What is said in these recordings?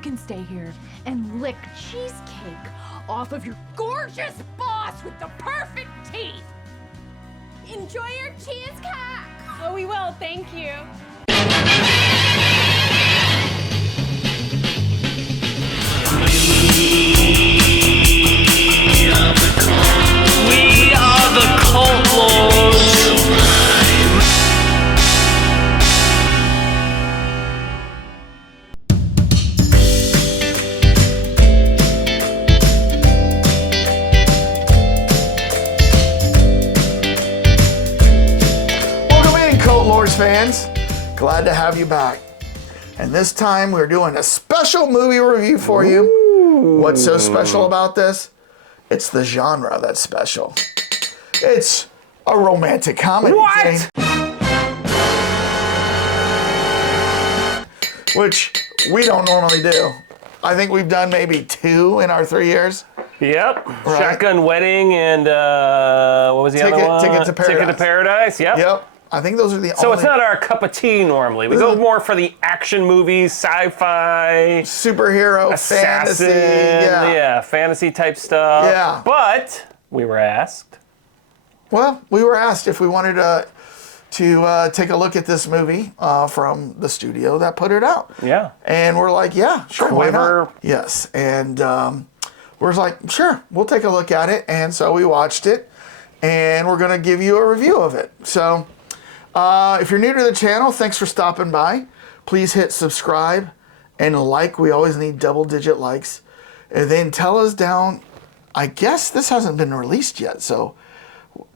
can stay here and lick cheesecake off of your gorgeous boss with the perfect teeth. Enjoy your cheesecake. Oh, we will. Thank you. We are the Cult Lords. Welcome in, Cult Lords fans. Glad to have you back. And this time we're doing a special movie review for you. What's so special about this? It's the genre that's special. It's a romantic comedy. What? Jane. Which we don't normally do. I think we've done maybe 2 in our 3 years. Yep. Right. Shotgun Wedding and what was the other one? Ticket to Paradise. Ticket to Paradise. Yep. Yep. I think those are the So only it's not our cup of tea normally. We go more for the action movies, sci-fi, superhero, assassin, fantasy. fantasy type stuff. Yeah. But we were asked. Well, we were asked if we wanted to take a look at this movie from the studio that put it out. Yeah. And we're like, yeah, sure, why Quiver. not? Yes. And we're like, sure, we'll take a look at it. And so we watched it, and we're going to give you a review of it. So if you're new to the channel, thanks for stopping by. Please hit subscribe and like. We always need double-digit likes. And then tell us down, I guess this hasn't been released yet, so,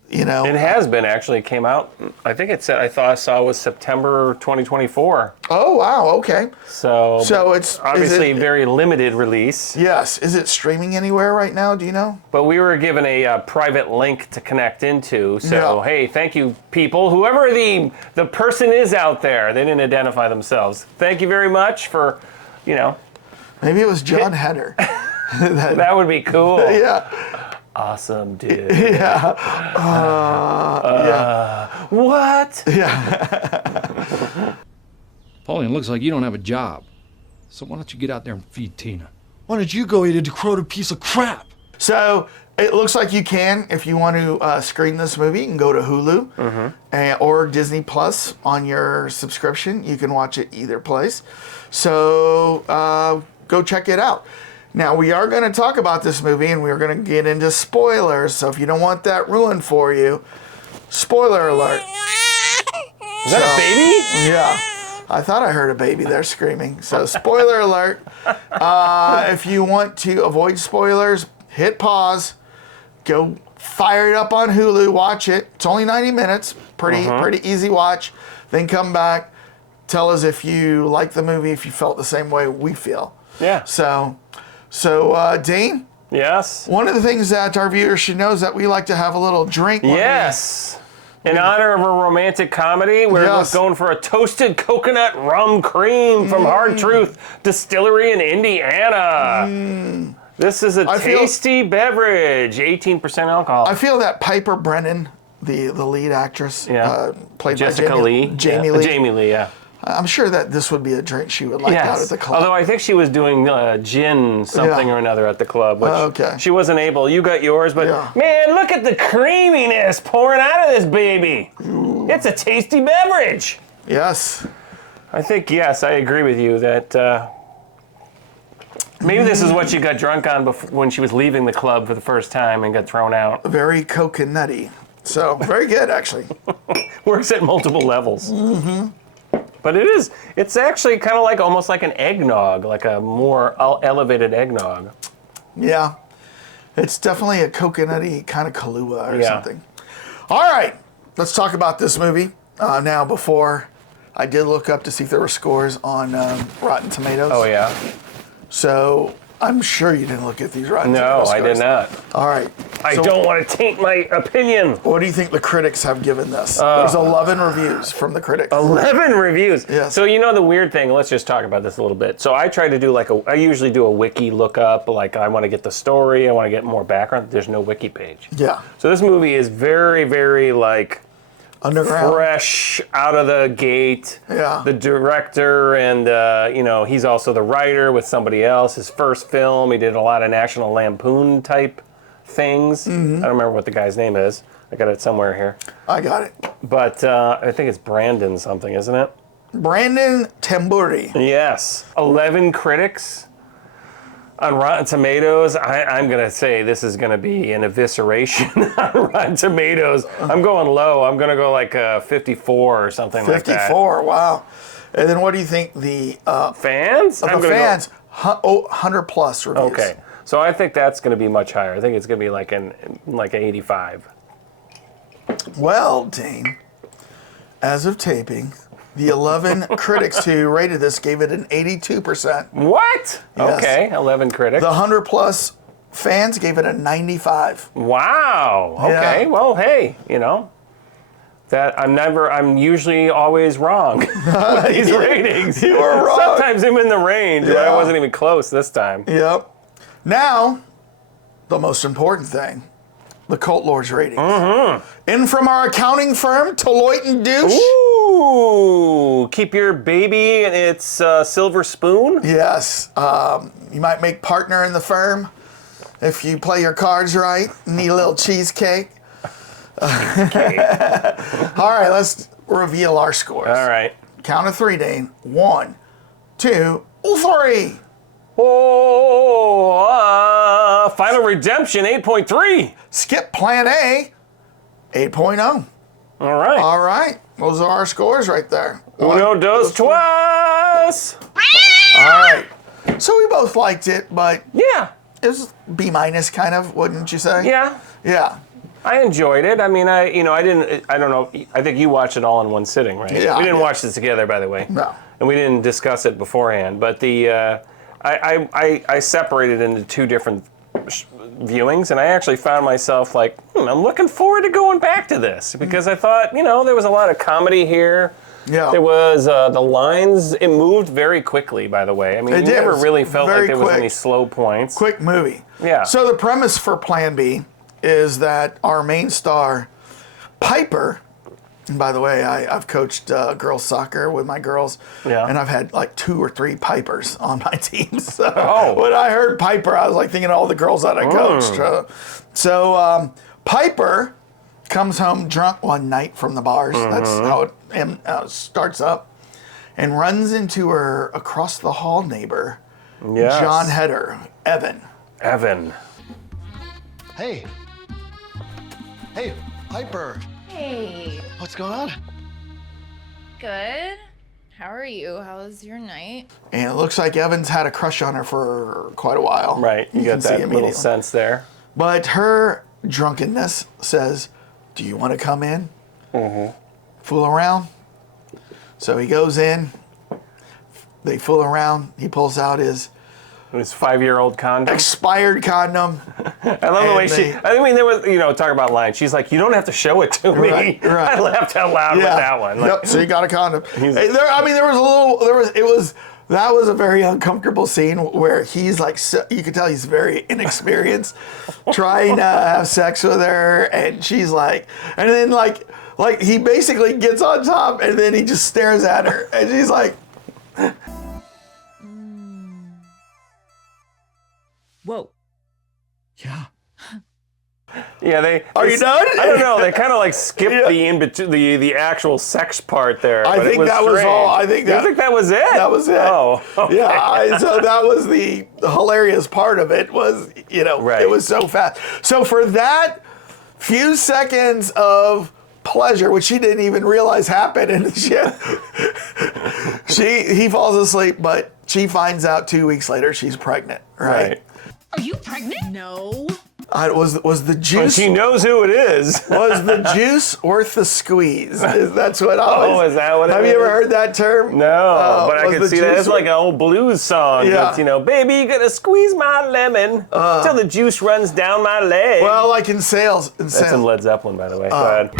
you know. It has been actually. It came out. I think it said. I saw it was September 2024. Oh, wow, okay. So it's obviously very limited release. Yes. Is it streaming anywhere right now? Do you know? But we were given a private link to connect into. So Yeah. hey, thank you, people. Whoever the person is out there, they didn't identify themselves. Thank you very much for, Maybe it was John Heder. that would be cool. Yeah. Awesome, dude. Yeah. What? Pauline, looks like you don't have a job. So why don't you get out there and feed Tina? Why don't you go eat a decrepit piece of crap? So it looks like you can, if you want to screen this movie, you can go to Hulu or Disney Plus on your subscription. You can watch it either place. So go check it out. Now, we are going to talk about this movie, and we're going to get into spoilers. So if you don't want that ruined for you, spoiler alert. Is that a baby? Yeah. I thought I heard a baby there screaming. So spoiler alert. If you want to avoid spoilers, hit pause. Go fire it up on Hulu. Watch it. It's only 90 minutes. Pretty easy watch. Then come back. Tell us if you like the movie, if you felt the same way we feel. Yeah. So, Dane? Yes. One of the things that our viewers should know is that we like to have a little drink. Yes. In honor of a romantic comedy, we're going for a toasted coconut rum cream from Hard Truth Distillery in Indiana. This is a tasty beverage, 18% alcohol. I feel that Piper Brennan, the lead actress, played Jessica by Lee. Jamie Lee. Jamie Lee, yeah. I'm sure that this would be a drink she would like out at the club. Although I think she was doing gin something or another at the club, which she wasn't able. You got yours, but man, look at the creaminess pouring out of this baby. Ooh. It's a tasty beverage. Yes. I think, I agree with you that maybe this is what she got drunk on when she was leaving the club for the first time and got thrown out. Very coconutty. So, very good, actually. Works at multiple levels. But it's actually kind of like almost like an eggnog, like a more elevated eggnog. Yeah. It's definitely a coconutty kind of Kahlua or something. All right. Let's talk about this movie. Now, before I did look up to see if there were scores on Rotten Tomatoes. Oh, yeah. So I'm sure you didn't look at these Rotten Tomatoes. No, I did not. All right. I don't want to taint my opinion. What do you think the critics have given this? There's 11 reviews from the critics. 11 reviews? Yes. So the weird thing, let's just talk about this a little bit. So I try to do I usually do a wiki lookup, like I want to get the story, I want to get more background. There's no wiki page. Yeah. So this movie is very, very Underground. fresh out of the gate. Yeah. The director, and he's also the writer with somebody else. His first film, he did a lot of National Lampoon type things. Mm-hmm. I don't remember what the guy's name is. I got it somewhere here. I got it. But I think it's Brandon something, isn't it? Brandon Tamburi. Yes. 11 critics. On Rotten Tomatoes, I'm going to say this is going to be an evisceration on Rotten Tomatoes. I'm going low. I'm going to go like 54 or something like that. 54, wow. And then what do you think the Fans? of the fans? 100 plus reviews. Okay. So I think that's going to be much higher. I think it's going to be like an 85. Well, Dane, as of taping, the 11 critics who rated this gave it an 82%. What? Yes. Okay, 11 critics. The 100 plus fans gave it a 95. Wow. Okay. Yeah. Well, hey, that I'm usually always wrong with these ratings. You were wrong. Sometimes I'm in the range, but I Yeah. wasn't even close this time. Yep. Now, the most important thing, the Cult Lords ratings. Mm-hmm. In from our accounting firm, Deloitte & Douche. Ooh, keep your baby in its silver spoon. Yes. You might make partner in the firm if you play your cards right. Need a little cheesecake. All right, let's reveal our scores. All right. Count of three, Dane. 1, 2, 3. Oh, Final Redemption 8.3. Skip Plan A, 8.0. All right. All right. Those are our scores right there. Uno, dos, twice. All right. So we both liked it, but Yeah. it was B minus kind of, wouldn't you say? Yeah. Yeah. I enjoyed it. I mean, I don't know. I think you watched it all in one sitting, right? Yeah, We didn't yeah. watch this together, by the way. No. And we didn't discuss it beforehand. But I separated into two different viewings, and I actually found myself like, I'm looking forward to going back to this because I thought, there was a lot of comedy here. Yeah. There was the lines. It moved very quickly, by the way. I mean, It you did. never really felt Very like there was quick. any slow points. Quick movie. Yeah. So the premise for Plan B is that our main star, Piper, and by the way, I've coached girls soccer with my girls, Yeah. and I've had like 2 or 3 Pipers on my team. So Oh. when I heard Piper, I was like thinking of all the girls that I coached. So Piper comes home drunk one night from the bars. That's how it starts up, and runs into her across the hall neighbor, Yes. John Heder, Evan. Evan. Hey. Hey, Piper. Hey. What's going on? Good. How are you? How was your night? And it looks like Evan's had a crush on her for quite a while. Right. You can got see that little immediately. sense there. But her drunkenness says, do you want to come in? Fool around? So he goes in. They fool around. He pulls out his It was 5-year-old condom. expired condom. I love the way there was, talk about lines. She's like, you don't have to show it to me. Right, right. I laughed out loud with that one. Like, Yep. So he got a condom. He's- That was a very uncomfortable scene where he's like, you could tell he's very inexperienced, trying to have sex with her, and she's like, and then like he basically gets on top, and then he just stares at her, and she's like, Whoa. Yeah. Yeah, Are you done? I don't know. They kind of like skipped the actual sex part there. I but think it was that was strange. all. I think You think that was it? That was it. Oh, okay. Yeah. So that was the hilarious part of it was, Right. it was so fast. So for that few seconds of pleasure, which she didn't even realize happened, and he falls asleep, but she finds out 2 weeks later she's pregnant. Right. Are you pregnant? No. Was the But juice she knows who it is. was the juice worth the squeeze? That's what I was. Oh, is that what it Have you ever is? heard that term? No, but I was could the see that. juice It's like an old blues song. Yeah. That's, baby, you gotta squeeze my lemon till the juice runs down my leg. Well, like in sales. That's in Led Zeppelin, by the way. Go ahead.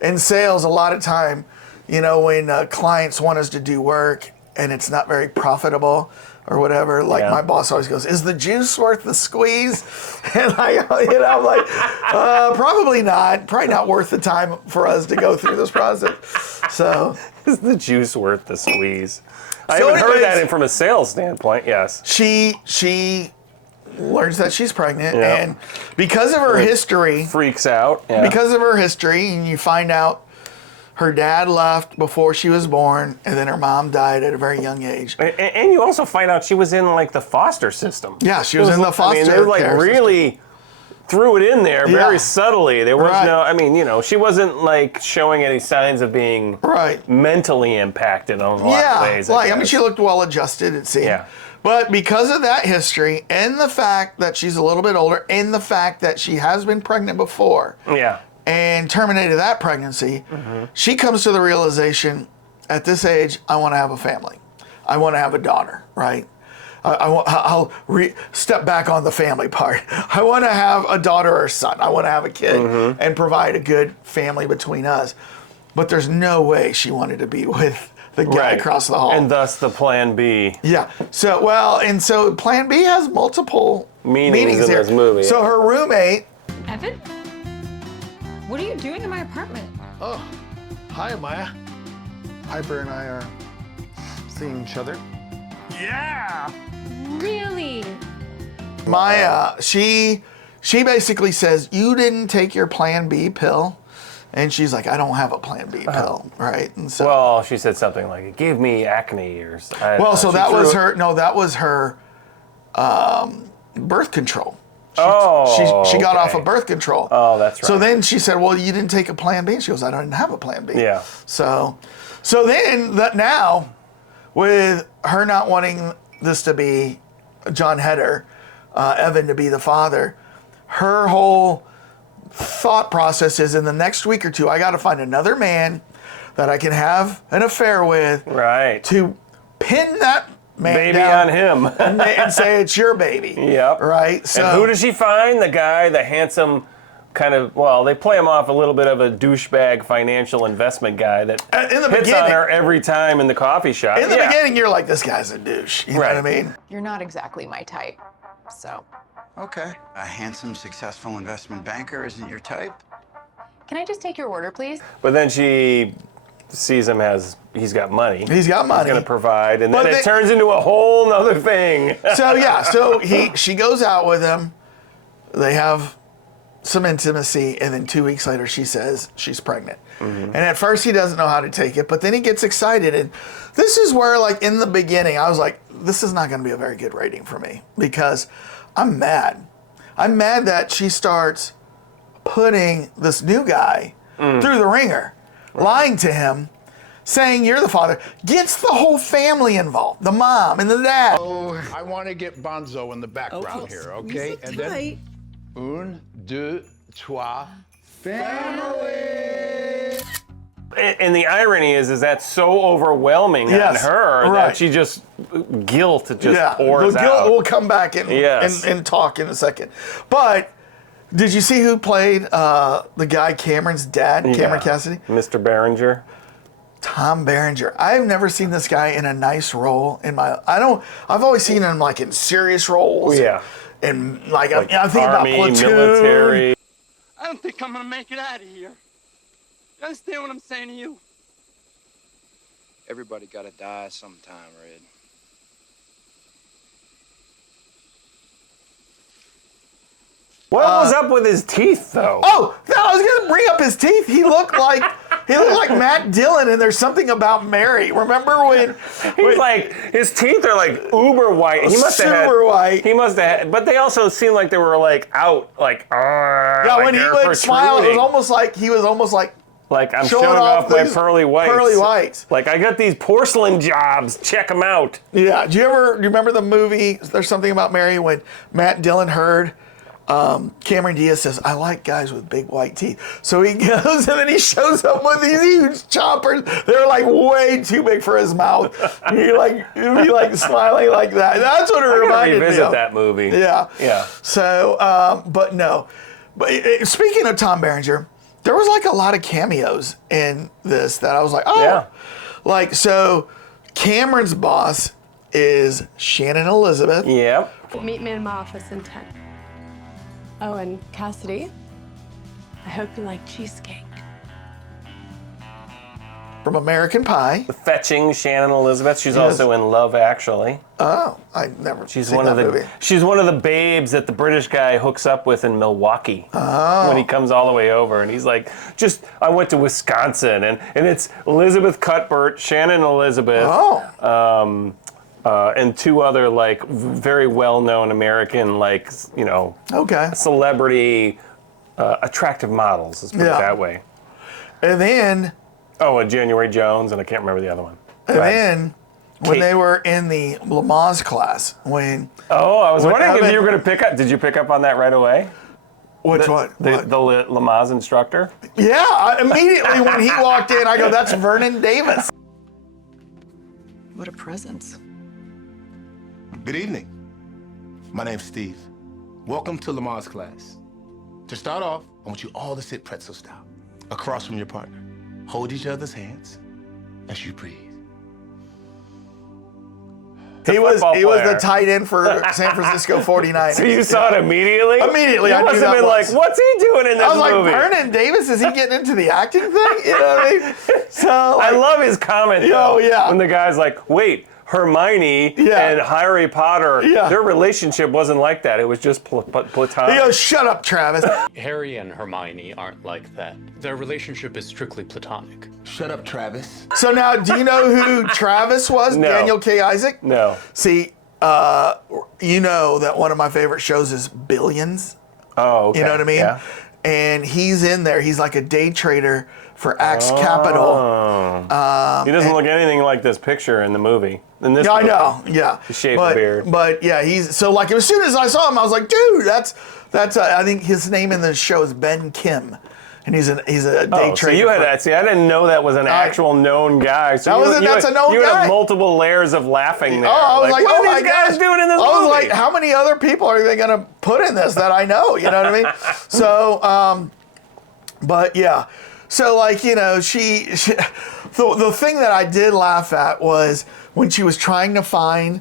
In sales, a lot of time, when clients want us to do work and it's not very profitable, or whatever. Like my boss always goes, "Is the juice worth the squeeze?" And I'm like, probably not. Probably not worth the time for us to go through this process. So, is the juice worth the squeeze? I haven't heard that from a sales standpoint. Yes. She learns that she's pregnant, and because of her history, freaks out. Yeah. Because of her history, and you find out her dad left before she was born, and then her mom died at a very young age. And you also find out she was in like the foster system. Yeah, she was in the foster. I mean, they like really threw it in there very subtly. There was no. I mean, she wasn't like showing any signs of being mentally impacted on a lot of ways. I mean, she looked well adjusted, it seemed. Yeah. But because of that history, and the fact that she's a little bit older, and the fact that she has been pregnant before. Yeah. And terminated that pregnancy, she comes to the realization, at this age, I want to have a family. I want to have a daughter, right? I'll step back on the family part. I want to have a daughter or a son. I want to have a kid and provide a good family between us. But there's no way she wanted to be with the guy across the hall. And thus the plan B. Yeah. So plan B has multiple meanings in this movie. So her roommate... Evan? What are you doing in my apartment? Oh, hi, Maya. Piper and I are seeing each other. Yeah! Really? Maya, she basically says, you didn't take your Plan B pill. And she's like, I don't have a Plan B pill, right? And so, well, she said something like, it gave me acne or something. That was her birth control. She got off of birth control. Oh, that's right. So then she said, well, you didn't take a Plan B. She goes, I didn't have a Plan B. Yeah. So then now, with her not wanting this to be John Heder, Evan to be the father, her whole thought process is, in the next week or two, I got to find another man that I can have an affair with. Right. To pin that man baby down on him. and say it's your baby. Yep. Right. So, and who does she find? The guy, the handsome kind of, they play him off a little bit of a douchebag financial investment guy that hits on her every time in the coffee shop. In the beginning, you're like, this guy's a douche. You know what I mean? You're not exactly my type, so. Okay. A handsome, successful investment banker isn't your type? Can I just take your order, please? But then she sees him as he's got money. He's got money. He's going to provide, and then it turns into a whole nother thing. She goes out with him. They have some intimacy, and then 2 weeks later, she says she's pregnant. And at first, he doesn't know how to take it, but then he gets excited. And this is where, like, in the beginning, I was like, this is not going to be a very good rating for me, because I'm mad. I'm mad that she starts putting this new guy through the ringer, lying to him, saying you're the father, gets the whole family involved, the mom and the dad. Oh, I want to get Bonzo in the background here, okay? And then, un, deux, trois, family. And the irony is that's so overwhelming on her that she just guilt pours out. Guilt will come back and talk in a second. But did you see who played the guy Cameron's dad, Cameron Cassidy? Mr. Berenger. Tom Berenger. I've never seen this guy in a nice role in my. I've always seen him like in serious roles. Yeah. And I'm thinking Army, about Platoon. Military. I don't think I'm gonna make it out of here. You understand what I'm saying to you? Everybody gotta die sometime, Red. What was up with his teeth, though? Oh, I was gonna bring up his teeth. He looked like Matt Dillon, and There's Something About Mary. Remember when he's like, his teeth are like uber white. He must have had super white. He must have had, but they also seemed like they were like out, like when he would smile, it was almost like he was like I'm showing off my pearly whites. Pearly whites. Like I got these porcelain jobs. Check them out. Yeah. Do you remember the movie There's Something About Mary when Matt Dillon heard Cameron Diaz says, I like guys with big white teeth. So he goes and then he shows up with these huge choppers. They're like way too big for his mouth. He'd be like smiling like that. That's what it reminded me of. Revisit that movie. Yeah. Yeah. So, but no. But speaking of Tom Berenger, there was like a lot of cameos in this that I was like, oh. Yeah. Like, so Cameron's boss is Shannon Elizabeth. Yep. Meet me in my office in 10. Oh, and Cassidy, I hope you like cheesecake. From American Pie. The fetching Shannon Elizabeth. She's also in Love Actually. Oh, I never She's seen one of that the movie. She's one of the babes that the British guy hooks up with in Milwaukee. Oh. When he comes all the way over and he's like, I went to Wisconsin and it's Elizabeth Cuthbert, Shannon Elizabeth, and two other like very well-known American celebrity attractive models. Let's put it that way. And then. Oh, and January Jones, and I can't remember the other one. And then, when they were in the Lamaze class, when... Oh, I was wondering if you were going to pick up... Did you pick up on that right away? Which one? The Lamaze instructor? Yeah, immediately when he walked in, I go, that's Vernon Davis. What a presence. Good evening. My name's Steve. Welcome to Lamaze class. To start off, I want you all to sit pretzel style, across from your partner. Hold each other's hands as you breathe. He was the tight end for San Francisco 49ers. So you saw it immediately? Immediately. You must have been like, what's he doing in this movie? I was like, Vernon Davis, is he getting into the acting thing? You know what I mean? So I love his comment, though. Oh, yeah. When the guy's like, wait, Hermione and Harry Potter, their relationship wasn't like that. It was just platonic. He goes, shut up, Travis. Harry and Hermione aren't like that. Their relationship is strictly platonic. Shut up, Travis. So now, do you know who Travis was? No. Daniel K. Isaac? No. See, you know that one of my favorite shows is Billions. Oh, okay. You know what I mean? Yeah. And he's in there. He's like a day trader for Axe Capital. He doesn't look anything like this picture in the movie. In this I movie. know, yeah. The shaved beard. But yeah, he's so like as soon as I saw him, I was like, dude, that's I think his name in the show is Ben Kim, and he's a day trader. So you had that. See, I didn't know that was an actual known guy. So that's a known you guy. had multiple layers of laughing there. Oh, I was like, what oh are these guys doing in this I was movie? like, how many other people are they gonna put in this that I know? You know what I mean? So, but yeah. So like, you know, she the thing that I did laugh at was when she was trying to find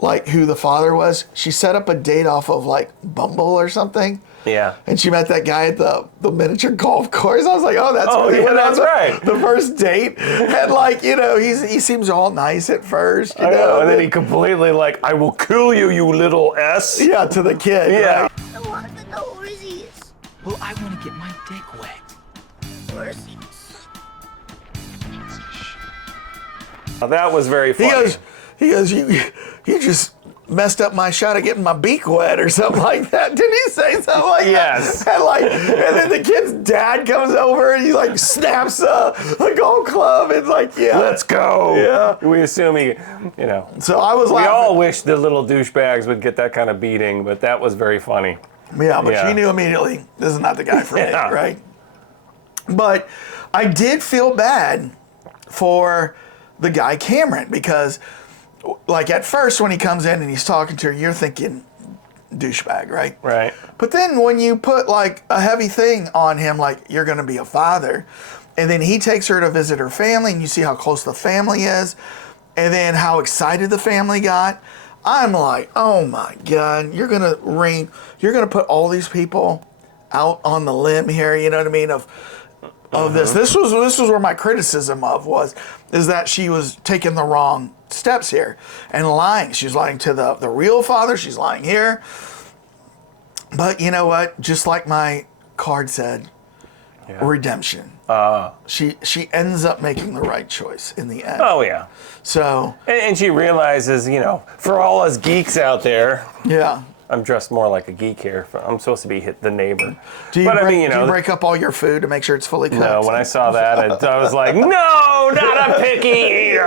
like who the father was, she set up a date off of like Bumble or something. Yeah. And she met that guy at the miniature golf course. I was like, oh, that's right. The first date. And like, you know, he seems all nice at first. You know? And then he completely like, I will kill you, you little S. Yeah, to the kid. Yeah. Right? I want to know where he is. Well, I want to get my dick wet. Where's he? That was very funny. He goes, you just messed up my shot of getting my beak wet or something like that. Didn't he say something like that? And then the kid's dad comes over and he like snaps a golf club. It's like, yeah. Let's go. Yeah. We assume he, you know. So I was laughing. We all wish the little douchebags would get that kind of beating, but that was very funny. Yeah, but she knew immediately, this is not the guy for me, right? But I did feel bad for the guy Cameron because like at first when he comes in and he's talking to her, you're thinking douchebag, right? Right. But then when you put like a heavy thing on him, like you're going to be a father, and then he takes her to visit her family and you see how close the family is, and then how excited the family got, I'm like, oh my God, you're going to put all these people out on the limb here, you know what I mean, of this. This was where my criticism is that she was taking the wrong steps here and lying. She's lying to the real father. She's lying here. But you know what? Just like my card said, redemption. She ends up making the right choice in the end. Oh yeah. So and she realizes, you know, for all us geeks out there. Yeah. I'm dressed more like a geek here. I'm supposed to be the neighbor. Do you break up all your food to make sure it's fully cooked? No, when I saw that, I was like, no, not a picky eater.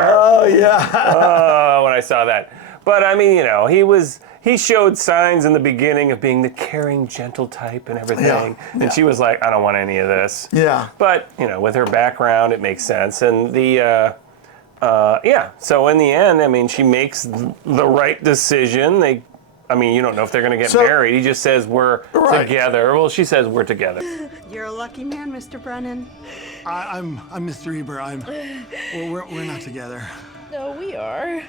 Oh, yeah. When I saw that. But I mean, you know, he showed signs in the beginning of being the caring, gentle type and everything. Yeah. And she was like, I don't want any of this. Yeah. But, you know, with her background, it makes sense. And so in the end, I mean, she makes the right decision. I mean, you don't know if they're going to get married. He just says we're together. Well, she says we're together. You're a lucky man, Mr. Brennan. I'm Mr. Eber. We're not together. No, we are.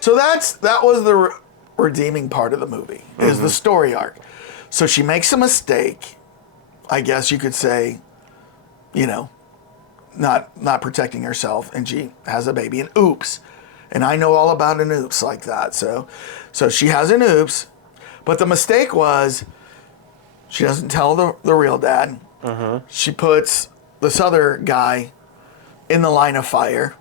So that was the redeeming part of the movie, is the story arc. So she makes a mistake, I guess you could say, you know, not protecting herself, and she has a baby, and oops. And I know all about an oops like that. So she has an oops, but the mistake was she doesn't tell the real dad. She puts this other guy in the line of fire,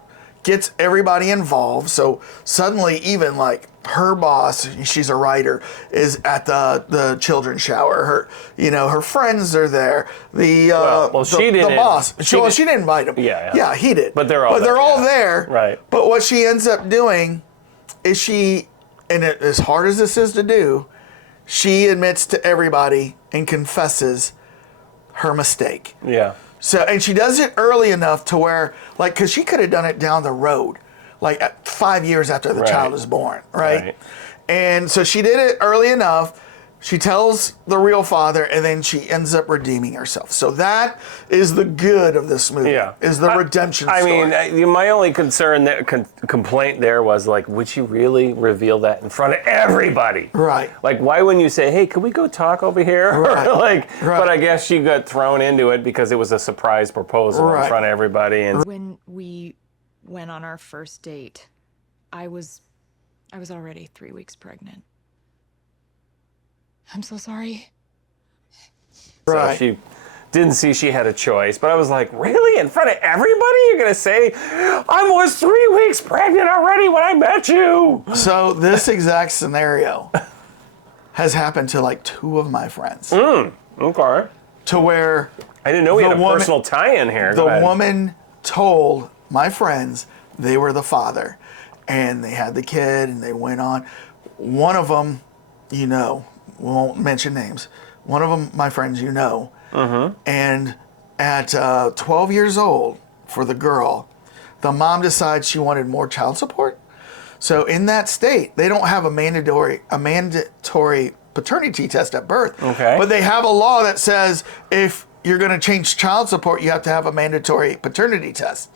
gets everybody involved. So suddenly even like her boss, she's a writer, is at the children's shower. Her friends are there. She didn't. The boss. She didn't invite him. Yeah, he did. But they're all there. Right. But what she ends up doing is as hard as this is to do, she admits to everybody and confesses her mistake. Yeah. So, and she does it early enough to where, like, because she could have done it down the road, like 5 years after the child is born, right? And so she did it early enough. She tells the real father, and then she ends up redeeming herself. So that is the good of this movie, is the redemption story. I mean, my only concern, complaint there was, like, would she really reveal that in front of everybody? Right. Like, why wouldn't you say, hey, can we go talk over here? Right. But I guess she got thrown into it because it was a surprise proposal in front of everybody. And when we went on our first date, I was already 3 weeks pregnant. I'm so sorry. So she didn't see she had a choice, but I was like, really? In front of everybody? You're going to say, I was 3 weeks pregnant already when I met you? So this exact scenario has happened to like 2 of my friends. Okay. To where... I didn't know we had a personal tie-in here. The woman told my friends they were the father, and they had the kid, and they went on. One of them, we won't mention names. One of them, my friends, and at 12 years old, for the girl, the mom decides she wanted more child support. So in that state, they don't have a mandatory paternity test at birth. Okay. But they have a law that says if you're going to change child support, you have to have a mandatory paternity test.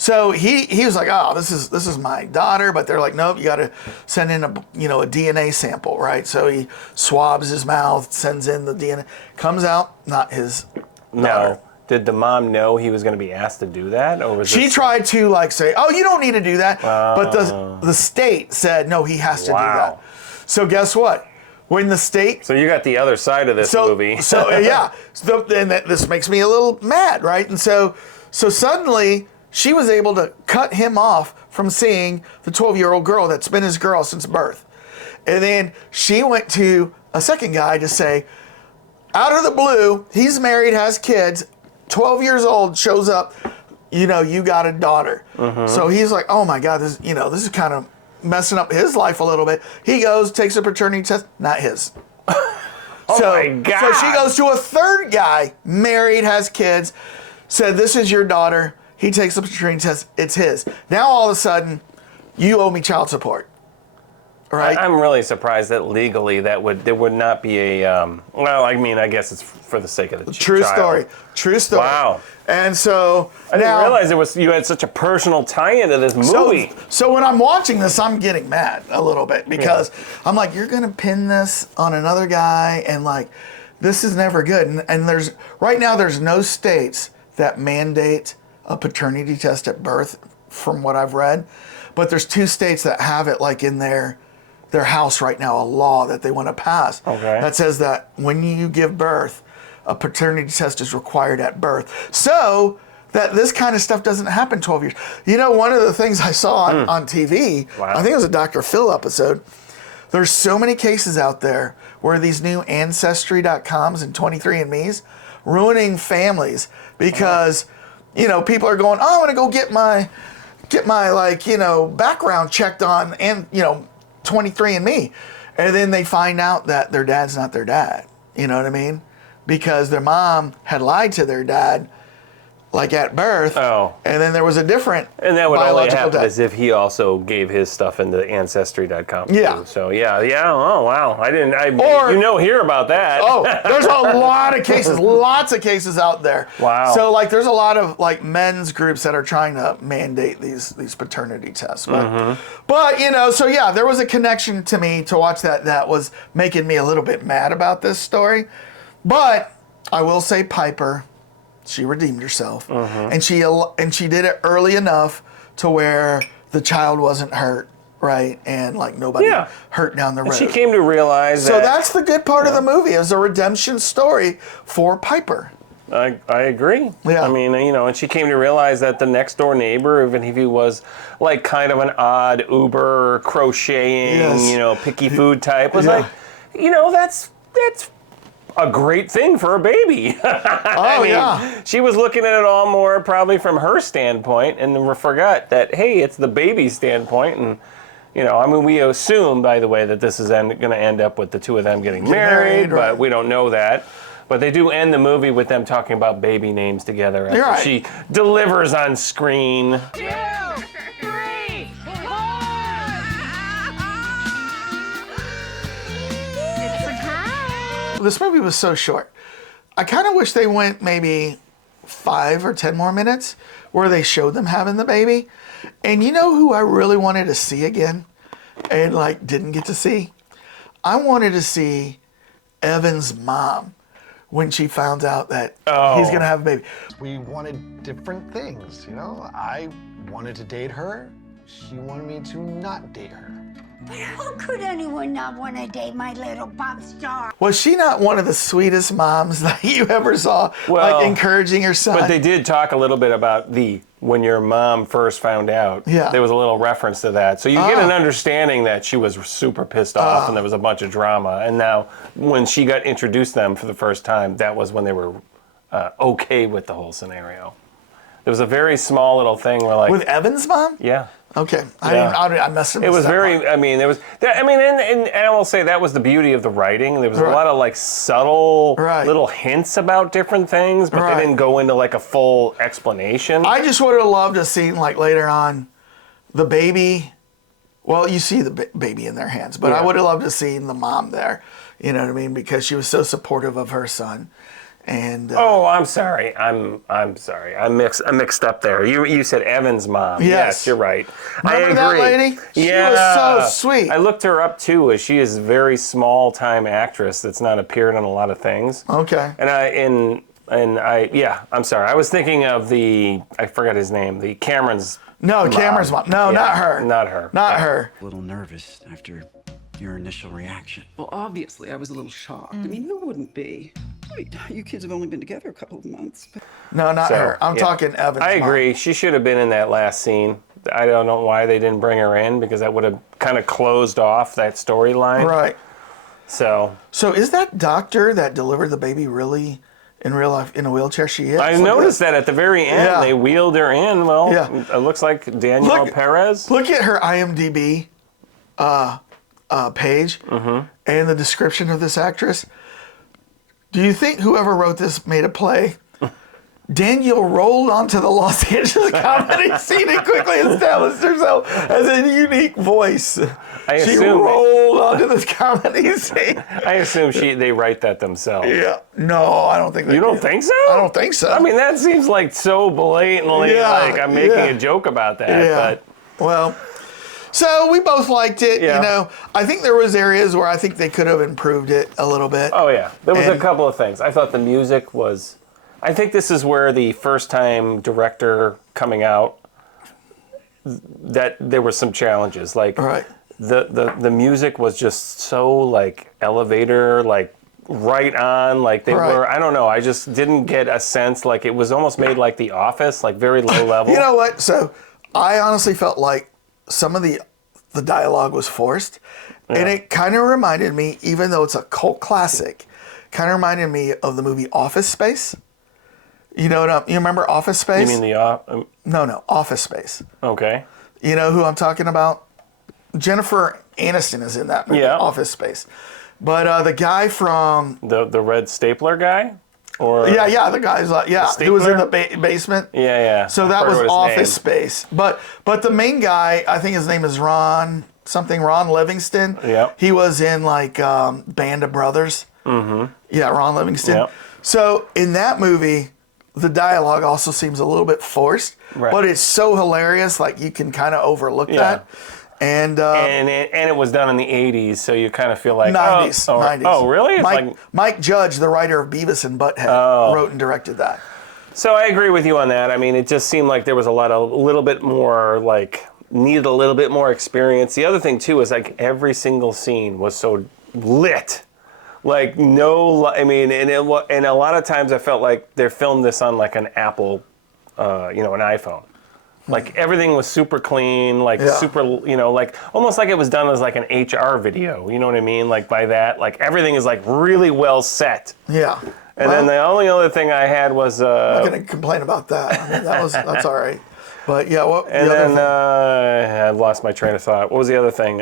So he was like, oh, this is my daughter, but they're like, nope, you got to send in a DNA sample, right? So he swabs his mouth, sends in the DNA, comes out not his daughter. No. Did the mom know he was going to be asked to do that, or was she tried to say, oh, you don't need to do that, but the state said no, he has to do that. So guess what? When the state... So you got the other side of this movie. And this makes me a little mad, right? And so suddenly... she was able to cut him off from seeing the 12-year-old girl that's been his girl since birth. And then she went to a second guy to say, out of the blue, he's married, has kids, 12 years old, shows up, you got a daughter. So he's like, oh my God, this is kind of messing up his life a little bit. He goes, takes a paternity test, not his. My God. So she goes to a third guy, married, has kids, said, this is your daughter. He takes the paternity test. It's his. Now all of a sudden, you owe me child support. Right? I'm really surprised that legally there would not be a. I guess it's for the sake of the True child. True story. Wow. And so I didn't realize you had such a personal tie-in to this movie. So when I'm watching this, I'm getting mad a little bit because I'm like, you're gonna pin this on another guy, and like, this is never good. And there's no states that mandate a paternity test at birth, from what I've read, but there's 2 states that have it, like in their house right now, a law that they want to pass that says that when you give birth, a paternity test is required at birth, so that this kind of stuff doesn't happen 12 years. One of the things I saw on TV, I think it was a Dr. Phil episode, there's so many cases out there where these new Ancestry.coms and 23andMe's ruining families because people are going, oh, I want to go get my background checked on, and 23andMe, and then they find out that their dad's not their dad. You know what I mean? Because their mom had lied to their dad like at birth. Oh. And then there was a different And that would only biological happen dad. as if he also gave his stuff into Ancestry.com. Yeah. Too. So yeah. Oh wow. Hear about that. Oh, there's a lot of cases, lots of cases out there. Wow. So like, there's a lot of like men's groups that are trying to mandate these paternity tests. But you know, so yeah, there was a connection to me to watch that was making me a little bit mad about this story. But I will say Piper, she redeemed herself, and she did it early enough to where the child wasn't hurt, right, and like nobody hurt down the road. And she came to realize so that. that's the good part of the movie, is a redemption story for Piper. I agree. Yeah. I mean, you know, and she came to realize that the next door neighbor, even if he was like kind of an odd Uber crocheting, you know, picky food type, was like, you know, that's a great thing for a baby. She was looking at it all more probably from her standpoint and forgot that, hey, it's the baby's standpoint. And, you know, I mean, we assume, by the way, that this is going to end up with the two of them getting married, but we don't know that. But they do end the movie with them talking about baby names together after she delivers on screen. 2, 3, 4. It's a girl. This movie was so short. I kind of wish they went maybe 5 or 10 more minutes where they showed them having the baby. And you know who I really wanted to see again and like didn't get to see? I wanted to see Evan's mom when she found out that he's gonna have a baby. We wanted different things, you know? I wanted to date her. She wanted me to not date her. But how could anyone not want to date my little pop star? Was she not one of the sweetest moms that you ever saw, like encouraging her son? But they did talk a little bit about when your mom first found out. Yeah. There was a little reference to that. So you get an understanding that she was super pissed off and there was a bunch of drama. And now when she got introduced to them for the first time, that was when they were okay with the whole scenario. There was a very small little thing where like... With Evan's mom? Yeah. Okay, I must have missed It was that very. part. I mean, there was. I mean, and I will say that was the beauty of the writing. There was a lot of like subtle little hints about different things, but they didn't go into like a full explanation. I just would have loved to see like later on, the baby. Well, you see the baby in their hands, but I would have loved to see the mom there. You know what I mean? Because she was so supportive of her son. And I'm sorry. I'm sorry. I mixed up there. You said Evan's mom. Yes, you're right. Remember I agree. that lady? She was so sweet. I looked her up too. As she is a very small time actress that's not appeared in a lot of things. Okay. And I'm sorry. I was thinking of I forgot his name. The Cameron's. No, Cameron's mom. No, not her. Not her. Not her. A little nervous after your initial reaction. Well, obviously, I was a little shocked. I mean, who wouldn't be? I mean, you kids have only been together a couple of months. But... No, not her. I'm talking Evan's I mom. agree. She should have been in that last scene. I don't know why they didn't bring her in, because that would have kind of closed off that storyline. Right. So is that doctor that delivered the baby really in real life in a wheelchair? She is. I noticed that at the very end they wheeled her in. Well, it looks like Danielle Perez. Look at her IMDb page and the description of this actress. Do you think whoever wrote this made a play? Danielle rolled onto the Los Angeles comedy scene and quickly established herself as a unique voice. She rolled onto this comedy scene. I assume they write that themselves. Yeah. No, I don't think they You don't think so? I don't think so. I mean, that seems like so blatantly like I'm making a joke about that. Yeah. But well, so we both liked it. You know, I think there was areas where I think they could have improved it a little bit. Oh yeah, there was a couple of things. I thought the music was. I think this is where the first time director coming out, that there were some challenges. Like the music was just so like elevator, like right on, like they were. I don't know. I just didn't get a sense like it was almost made like The Office, like very low level. You know what? So I honestly felt like some of the dialogue was forced, and it kind of reminded me, even though it's a cult classic, kind of reminded me of the movie Office Space. You know what? You remember Office Space? You mean the No, Office Space. Okay. You know who I'm talking about? Jennifer Aniston is in that movie, Office Space. But the guy from the red stapler guy. Or yeah, the guy's like, who was in the basement. Yeah. So that was Office Space. But the main guy, I think his name is Ron Livingston. Yeah. He was in like Band of Brothers. Mm-hmm. Yeah, Ron Livingston. Yep. So in that movie, the dialogue also seems a little bit forced, but it's so hilarious, like you can kind of overlook that. And it was done in the 80s, so you kind of feel like 90s. 90s. Oh, really? It's Mike Judge, the writer of Beavis and Butthead, wrote and directed that. So I agree with you on that. I mean, it just seemed like there was needed a little bit more experience. The other thing too is like every single scene was so lit. Like and a lot of times I felt like they filmed this on like an Apple, an iPhone. Like everything was super clean, super, like almost like it was done as like an HR video. You know what I mean? Like by that, like everything is like really well set. Yeah. And then the only other thing I had was I'm not gonna complain about that. I mean, that's all right. But yeah, I lost my train of thought. What was the other thing?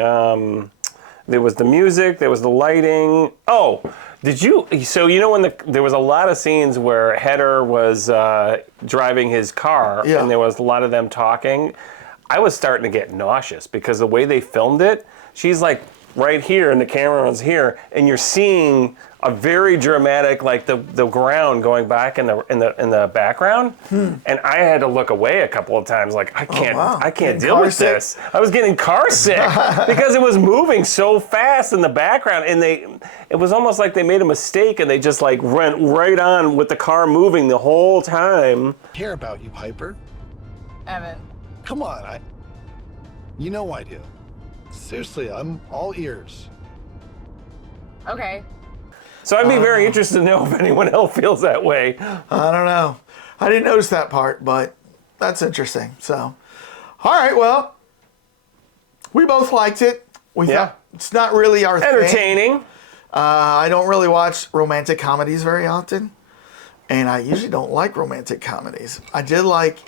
There was the music. There was the lighting. Oh, did you? So when there was a lot of scenes where Heder was driving his car, and there was a lot of them talking. I was starting to get nauseous because the way they filmed it, she's like right here, and the camera was here, and you're seeing a very dramatic, like the ground going back in the background, and I had to look away a couple of times. Like I can't deal with this. I was getting car sick because it was moving so fast in the background, and it was almost like they made a mistake and they just like went right on with the car moving the whole time. Care about you, Piper. Evan. Come on, you know I do. Seriously, I'm all ears. Okay. So I'd be very interested to know if anyone else feels that way. I don't know. I didn't notice that part, but that's interesting. So, all right, well, we both liked it. We thought it's not really our entertaining. Thing. I don't really watch romantic comedies very often, and I usually don't like romantic comedies. I did like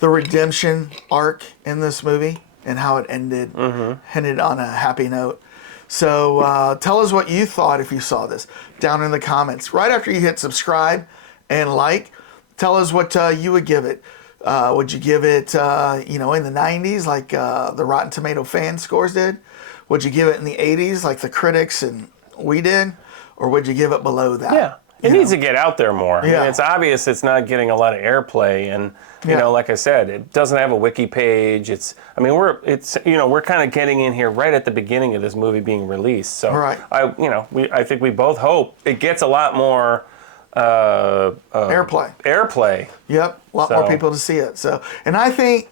the redemption arc in this movie and how it ended on a happy note. So tell us what you thought if you saw this down in the comments. Right after you hit subscribe and like, tell us what you would give it. Would you give it, in the 90s like the Rotten Tomato fan scores did? Would you give it in the 80s like the critics and we did? Or would you give it below that? Yeah. It needs to get out there more. Yeah. I mean, it's obvious it's not getting a lot of airplay, and like I said, it doesn't have a wiki page. We're kind of getting in here right at the beginning of this movie being released. So I think we both hope it gets a lot more airplay. Yep, a lot more people to see it. So, and I think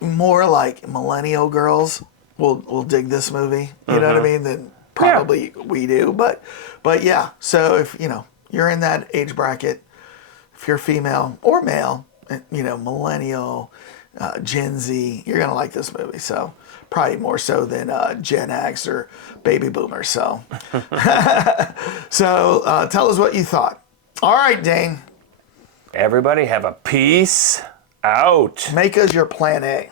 more like millennial girls will dig this movie. You know what I mean? Than probably we do. But yeah. So if you're in that age bracket, if you're female or male, millennial, Gen Z, you're gonna like this movie. So probably more so than Gen X or baby boomers. So, tell us what you thought. All right, Dane. Everybody have a peace out. Make us your plan A.